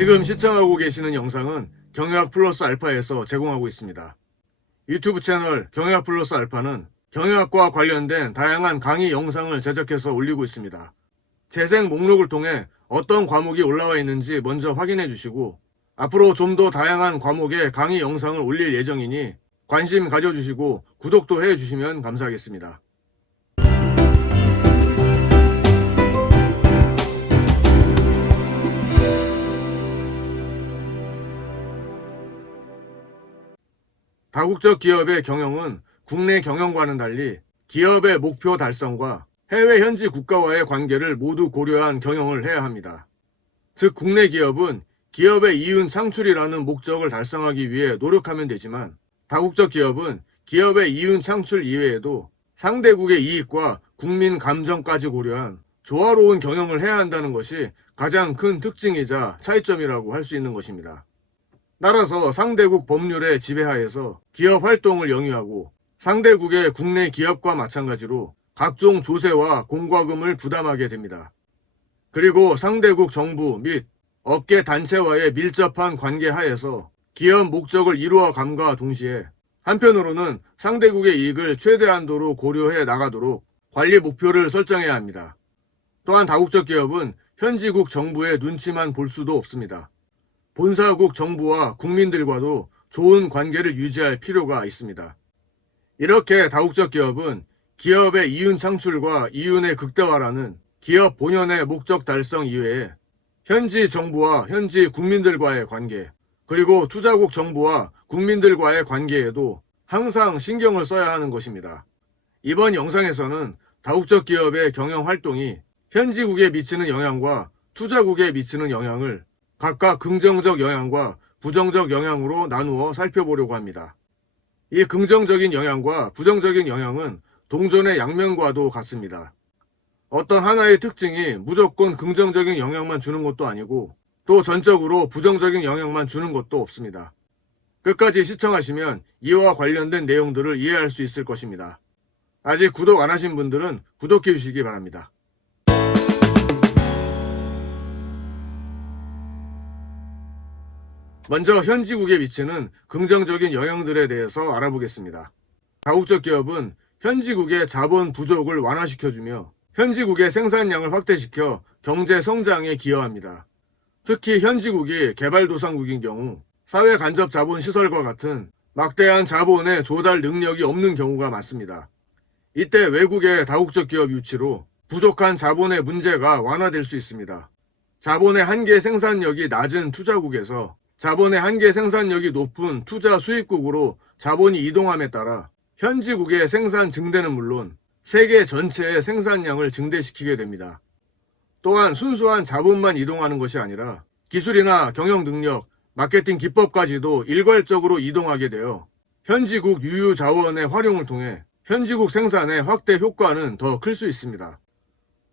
지금 시청하고 계시는 영상은 경영학 플러스 알파에서 제공하고 있습니다. 유튜브 채널 경영학 플러스 알파는 경영학과 관련된 다양한 강의 영상을 제작해서 올리고 있습니다. 재생 목록을 통해 어떤 과목이 올라와 있는지 먼저 확인해 주시고 앞으로 좀 더 다양한 과목의 강의 영상을 올릴 예정이니 관심 가져주시고 구독도 해주시면 감사하겠습니다. 다국적 기업의 경영은 국내 경영과는 달리 기업의 목표 달성과 해외 현지 국가와의 관계를 모두 고려한 경영을 해야 합니다. 즉 국내 기업은 기업의 이윤 창출이라는 목적을 달성하기 위해 노력하면 되지만 다국적 기업은 기업의 이윤 창출 이외에도 상대국의 이익과 국민 감정까지 고려한 조화로운 경영을 해야 한다는 것이 가장 큰 특징이자 차이점이라고 할 수 있는 것입니다. 따라서 상대국 법률의 지배하에서 기업 활동을 영위하고 상대국의 국내 기업과 마찬가지로 각종 조세와 공과금을 부담하게 됩니다. 그리고 상대국 정부 및 업계 단체와의 밀접한 관계 하에서 기업 목적을 이루어감과 동시에 한편으로는 상대국의 이익을 최대한도로 고려해 나가도록 관리 목표를 설정해야 합니다. 또한 다국적 기업은 현지국 정부의 눈치만 볼 수도 없습니다. 본사국 정부와 국민들과도 좋은 관계를 유지할 필요가 있습니다. 이렇게 다국적 기업은 기업의 이윤 창출과 이윤의 극대화라는 기업 본연의 목적 달성 이외에 현지 정부와 현지 국민들과의 관계, 그리고 투자국 정부와 국민들과의 관계에도 항상 신경을 써야 하는 것입니다. 이번 영상에서는 다국적 기업의 경영 활동이 현지국에 미치는 영향과 투자국에 미치는 영향을 각각 긍정적 영향과 부정적 영향으로 나누어 살펴보려고 합니다. 이 긍정적인 영향과 부정적인 영향은 동전의 양면과도 같습니다. 어떤 하나의 특징이 무조건 긍정적인 영향만 주는 것도 아니고 또 전적으로 부정적인 영향만 주는 것도 없습니다. 끝까지 시청하시면 이와 관련된 내용들을 이해할 수 있을 것입니다. 아직 구독 안 하신 분들은 구독해 주시기 바랍니다. 먼저 현지국에 미치는 긍정적인 영향들에 대해서 알아보겠습니다. 다국적 기업은 현지국의 자본 부족을 완화시켜주며 현지국의 생산량을 확대시켜 경제 성장에 기여합니다. 특히 현지국이 개발도상국인 경우 사회 간접 자본 시설과 같은 막대한 자본의 조달 능력이 없는 경우가 많습니다. 이때 외국의 다국적 기업 유치로 부족한 자본의 문제가 완화될 수 있습니다. 자본의 한계 생산력이 낮은 투자국에서 자본의 한계 생산력이 높은 투자 수입국으로 자본이 이동함에 따라 현지국의 생산 증대는 물론 세계 전체의 생산량을 증대시키게 됩니다. 또한 순수한 자본만 이동하는 것이 아니라 기술이나 경영 능력, 마케팅 기법까지도 일괄적으로 이동하게 되어 현지국 유유 자원의 활용을 통해 현지국 생산의 확대 효과는 더 클 수 있습니다.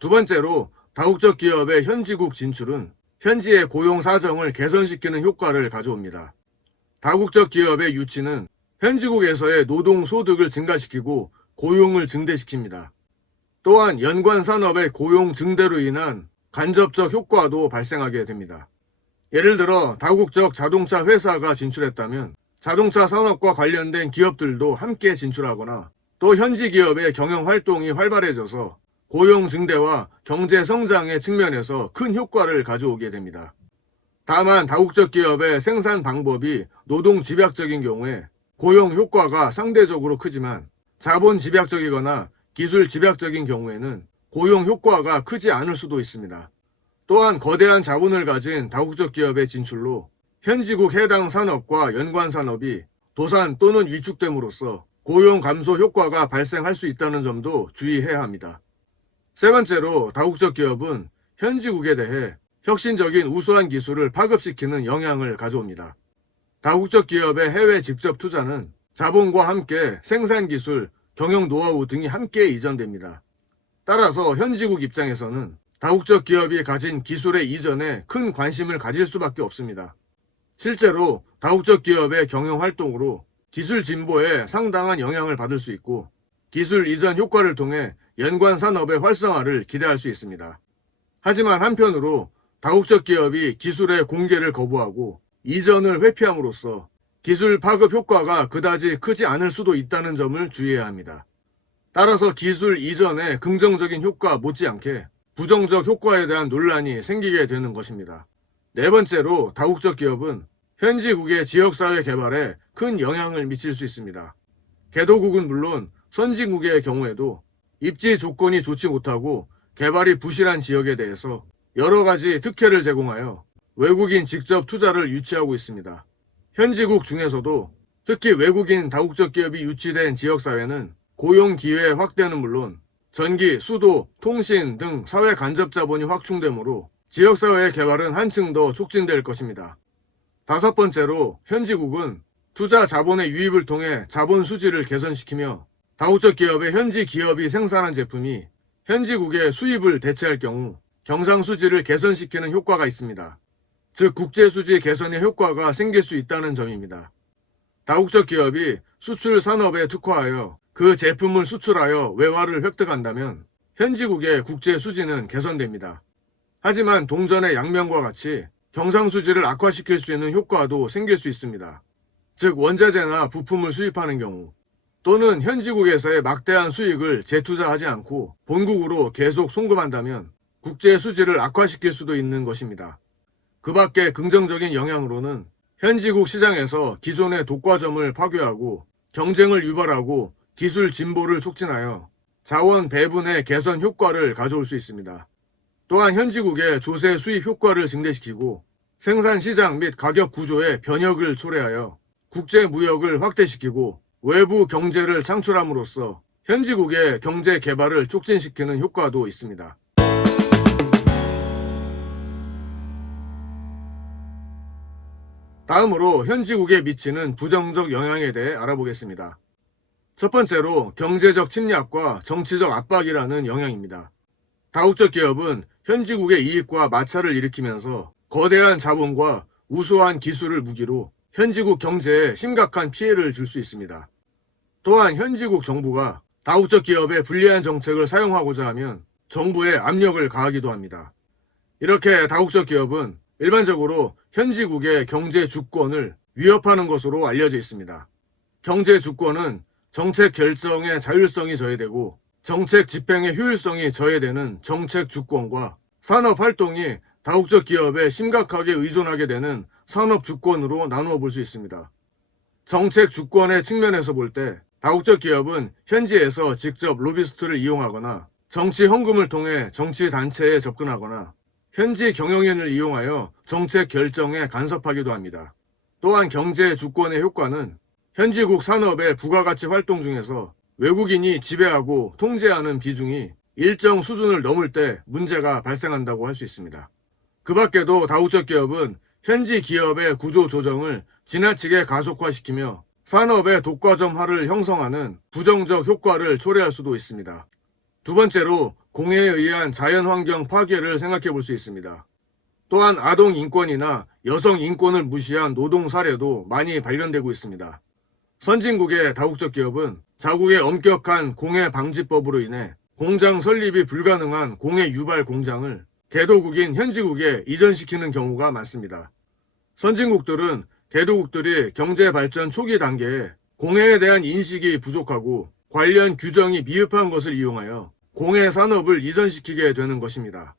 두 번째로 다국적 기업의 현지국 진출은 현지의 고용 사정을 개선시키는 효과를 가져옵니다. 다국적 기업의 유치는 현지국에서의 노동 소득을 증가시키고 고용을 증대시킵니다. 또한 연관 산업의 고용 증대로 인한 간접적 효과도 발생하게 됩니다. 예를 들어 다국적 자동차 회사가 진출했다면 자동차 산업과 관련된 기업들도 함께 진출하거나 또 현지 기업의 경영 활동이 활발해져서 고용 증대와 경제 성장의 측면에서 큰 효과를 가져오게 됩니다. 다만 다국적 기업의 생산 방법이 노동 집약적인 경우에 고용 효과가 상대적으로 크지만 자본 집약적이거나 기술 집약적인 경우에는 고용 효과가 크지 않을 수도 있습니다. 또한 거대한 자본을 가진 다국적 기업의 진출로 현지국 해당 산업과 연관 산업이 도산 또는 위축됨으로써 고용 감소 효과가 발생할 수 있다는 점도 주의해야 합니다. 세 번째로 다국적 기업은 현지국에 대해 혁신적인 우수한 기술을 파급시키는 영향을 가져옵니다. 다국적 기업의 해외 직접 투자는 자본과 함께 생산 기술, 경영 노하우 등이 함께 이전됩니다. 따라서 현지국 입장에서는 다국적 기업이 가진 기술의 이전에 큰 관심을 가질 수밖에 없습니다. 실제로 다국적 기업의 경영 활동으로 기술 진보에 상당한 영향을 받을 수 있고 기술 이전 효과를 통해 연관 산업의 활성화를 기대할 수 있습니다. 하지만 한편으로 다국적 기업이 기술의 공개를 거부하고 이전을 회피함으로써 기술 파급 효과가 그다지 크지 않을 수도 있다는 점을 주의해야 합니다. 따라서 기술 이전의 긍정적인 효과 못지않게 부정적 효과에 대한 논란이 생기게 되는 것입니다. 네 번째로 다국적 기업은 현지국의 지역사회 개발에 큰 영향을 미칠 수 있습니다. 개도국은 물론 선진국의 경우에도 입지 조건이 좋지 못하고 개발이 부실한 지역에 대해서 여러 가지 특혜를 제공하여 외국인 직접 투자를 유치하고 있습니다. 현지국 중에서도 특히 외국인 다국적 기업이 유치된 지역사회는 고용 기회 확대는 물론 전기, 수도, 통신 등 사회 간접 자본이 확충되므로 지역사회의 개발은 한층 더 촉진될 것입니다. 다섯 번째로 현지국은 투자 자본의 유입을 통해 자본 수지를 개선시키며 다국적 기업의 현지 기업이 생산한 제품이 현지국의 수입을 대체할 경우 경상수지를 개선시키는 효과가 있습니다. 즉 국제수지 개선의 효과가 생길 수 있다는 점입니다. 다국적 기업이 수출 산업에 특화하여 그 제품을 수출하여 외화를 획득한다면 현지국의 국제수지는 개선됩니다. 하지만 동전의 양면과 같이 경상수지를 악화시킬 수 있는 효과도 생길 수 있습니다. 즉 원자재나 부품을 수입하는 경우 또는 현지국에서의 막대한 수익을 재투자하지 않고 본국으로 계속 송금한다면 국제 수지를 악화시킬 수도 있는 것입니다. 그 밖에 긍정적인 영향으로는 현지국 시장에서 기존의 독과점을 파괴하고 경쟁을 유발하고 기술 진보를 촉진하여 자원 배분의 개선 효과를 가져올 수 있습니다. 또한 현지국의 조세 수입 효과를 증대시키고 생산 시장 및 가격 구조의 변혁을 초래하여 국제 무역을 확대시키고 외부 경제를 창출함으로써 현지국의 경제 개발을 촉진시키는 효과도 있습니다. 다음으로 현지국에 미치는 부정적 영향에 대해 알아보겠습니다. 첫 번째로 경제적 침략과 정치적 압박이라는 영향입니다. 다국적 기업은 현지국의 이익과 마찰을 일으키면서 거대한 자본과 우수한 기술을 무기로 현지국 경제에 심각한 피해를 줄 수 있습니다. 또한 현지국 정부가 다국적 기업의 불리한 정책을 사용하고자 하면 정부에 압력을 가하기도 합니다. 이렇게 다국적 기업은 일반적으로 현지국의 경제 주권을 위협하는 것으로 알려져 있습니다. 경제 주권은 정책 결정의 자율성이 저해되고 정책 집행의 효율성이 저해되는 정책 주권과 산업 활동이 다국적 기업에 심각하게 의존하게 되는 산업 주권으로 나누어 볼 수 있습니다. 정책 주권의 측면에서 볼 때 다국적 기업은 현지에서 직접 로비스트를 이용하거나 정치 헌금을 통해 정치 단체에 접근하거나 현지 경영인을 이용하여 정책 결정에 간섭하기도 합니다. 또한 경제 주권의 효과는 현지국 산업의 부가가치 활동 중에서 외국인이 지배하고 통제하는 비중이 일정 수준을 넘을 때 문제가 발생한다고 할 수 있습니다. 그 밖에도 다국적 기업은 현지 기업의 구조 조정을 지나치게 가속화시키며 산업의 독과점화를 형성하는 부정적 효과를 초래할 수도 있습니다. 두 번째로 공해에 의한 자연환경 파괴를 생각해 볼 수 있습니다. 또한 아동 인권이나 여성 인권을 무시한 노동 사례도 많이 발견되고 있습니다. 선진국의 다국적 기업은 자국의 엄격한 공해 방지법으로 인해 공장 설립이 불가능한 공해 유발 공장을 개도국인 현지국에 이전시키는 경우가 많습니다. 선진국들은 개도국들이 경제 발전 초기 단계에 공해에 대한 인식이 부족하고 관련 규정이 미흡한 것을 이용하여 공해 산업을 이전시키게 되는 것입니다.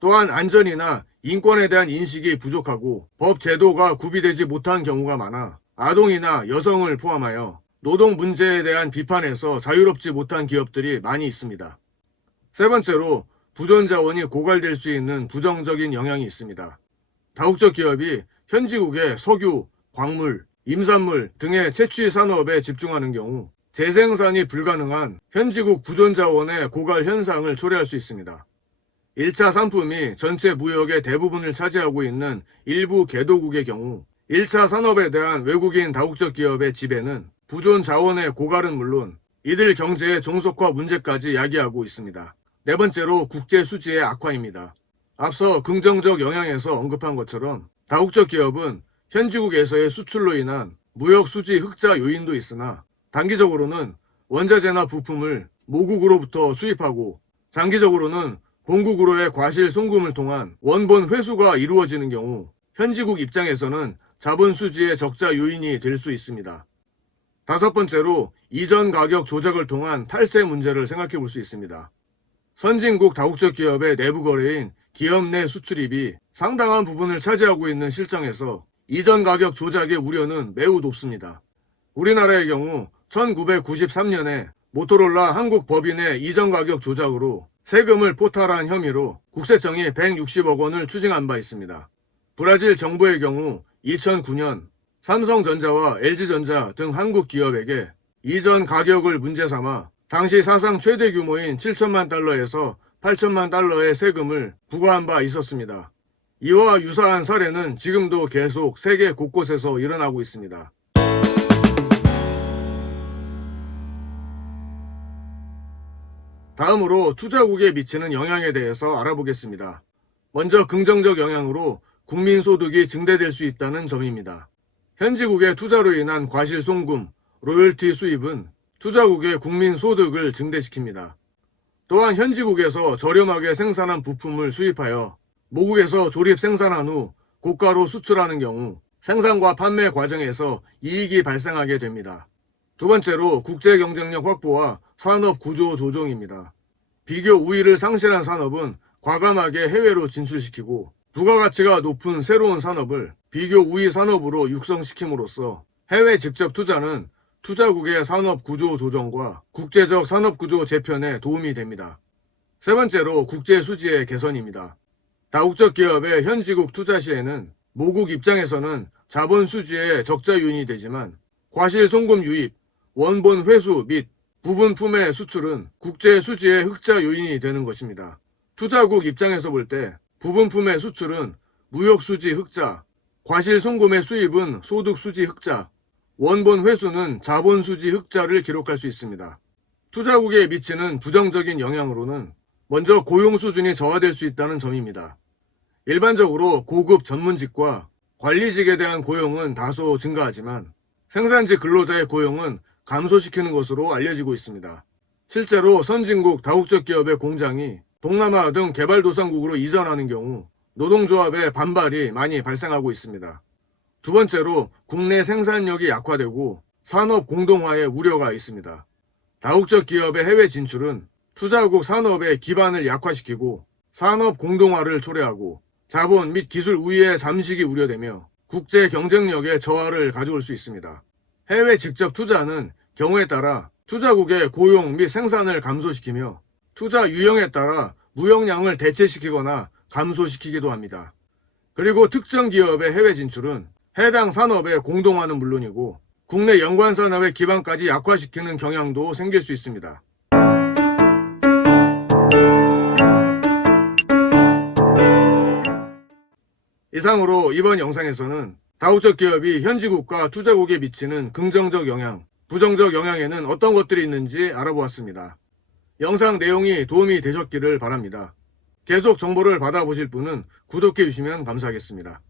또한 안전이나 인권에 대한 인식이 부족하고 법 제도가 구비되지 못한 경우가 많아 아동이나 여성을 포함하여 노동 문제에 대한 비판에서 자유롭지 못한 기업들이 많이 있습니다. 세 번째로 부존 자원이 고갈될 수 있는 부정적인 영향이 있습니다. 다국적 기업이 현지국의 석유, 광물, 임산물 등의 채취 산업에 집중하는 경우 재생산이 불가능한 현지국 부존 자원의 고갈 현상을 초래할 수 있습니다. 1차 상품이 전체 무역의 대부분을 차지하고 있는 일부 개도국의 경우 1차 산업에 대한 외국인 다국적 기업의 지배는 부존 자원의 고갈은 물론 이들 경제의 종속화 문제까지 야기하고 있습니다. 네 번째로 국제 수지의 악화입니다. 앞서 긍정적 영향에서 언급한 것처럼 다국적 기업은 현지국에서의 수출로 인한 무역 수지 흑자 요인도 있으나 단기적으로는 원자재나 부품을 모국으로부터 수입하고 장기적으로는 본국으로의 과실 송금을 통한 원본 회수가 이루어지는 경우 현지국 입장에서는 자본 수지의 적자 요인이 될 수 있습니다. 다섯 번째로 이전 가격 조작을 통한 탈세 문제를 생각해 볼 수 있습니다. 선진국 다국적 기업의 내부 거래인 기업 내 수출입이 상당한 부분을 차지하고 있는 실정에서 이전 가격 조작의 우려는 매우 높습니다. 우리나라의 경우 1993년에 모토로라 한국 법인의 이전 가격 조작으로 세금을 포탈한 혐의로 국세청이 160억 원을 추징한 바 있습니다. 브라질 정부의 경우 2009년 삼성전자와 LG전자 등 한국 기업에게 이전 가격을 문제 삼아 당시 사상 최대 규모인 7천만 달러에서 8천만 달러의 세금을 부과한 바 있었습니다. 이와 유사한 사례는 지금도 계속 세계 곳곳에서 일어나고 있습니다. 다음으로 투자국에 미치는 영향에 대해서 알아보겠습니다. 먼저 긍정적 영향으로 국민소득이 증대될 수 있다는 점입니다. 현지국의 투자로 인한 과실송금, 로열티 수입은 투자국의 국민소득을 증대시킵니다. 또한 현지국에서 저렴하게 생산한 부품을 수입하여 모국에서 조립 생산한 후 고가로 수출하는 경우 생산과 판매 과정에서 이익이 발생하게 됩니다. 두 번째로 국제 경쟁력 확보와 산업 구조 조정입니다. 비교 우위를 상실한 산업은 과감하게 해외로 진출시키고 부가가치가 높은 새로운 산업을 비교 우위 산업으로 육성시킴으로써 해외 직접 투자는 투자국의 산업 구조 조정과 국제적 산업 구조 재편에 도움이 됩니다. 세 번째로 국제 수지의 개선입니다. 다국적 기업의 현지국 투자 시에는 모국 입장에서는 자본 수지의 적자 요인이 되지만 과실 송금 유입, 원본 회수 및 부분품의 수출은 국제 수지의 흑자 요인이 되는 것입니다. 투자국 입장에서 볼 때 부분품의 수출은 무역 수지 흑자, 과실 송금의 수입은 소득 수지 흑자, 원본 회수는 자본 수지 흑자를 기록할 수 있습니다. 투자국에 미치는 부정적인 영향으로는 먼저 고용 수준이 저하될 수 있다는 점입니다. 일반적으로 고급 전문직과 관리직에 대한 고용은 다소 증가하지만 생산직 근로자의 고용은 감소시키는 것으로 알려지고 있습니다. 실제로 선진국 다국적 기업의 공장이 동남아 등 개발도상국으로 이전하는 경우 노동조합의 반발이 많이 발생하고 있습니다. 두 번째로 국내 생산력이 약화되고 산업 공동화의 우려가 있습니다. 다국적 기업의 해외 진출은 투자국 산업의 기반을 약화시키고 산업 공동화를 초래하고 자본 및 기술 우위의 잠식이 우려되며 국제 경쟁력의 저하를 가져올 수 있습니다. 해외 직접 투자는 경우에 따라 투자국의 고용 및 생산을 감소시키며 투자 유형에 따라 무역량을 대체시키거나 감소시키기도 합니다. 그리고 특정 기업의 해외 진출은 해당 산업의 공동화는 물론이고 국내 연관 산업의 기반까지 약화시키는 경향도 생길 수 있습니다. 이상으로 이번 영상에서는 다국적 기업이 현지국과 투자국에 미치는 긍정적 영향, 부정적 영향에는 어떤 것들이 있는지 알아보았습니다. 영상 내용이 도움이 되셨기를 바랍니다. 계속 정보를 받아보실 분은 구독해 주시면 감사하겠습니다.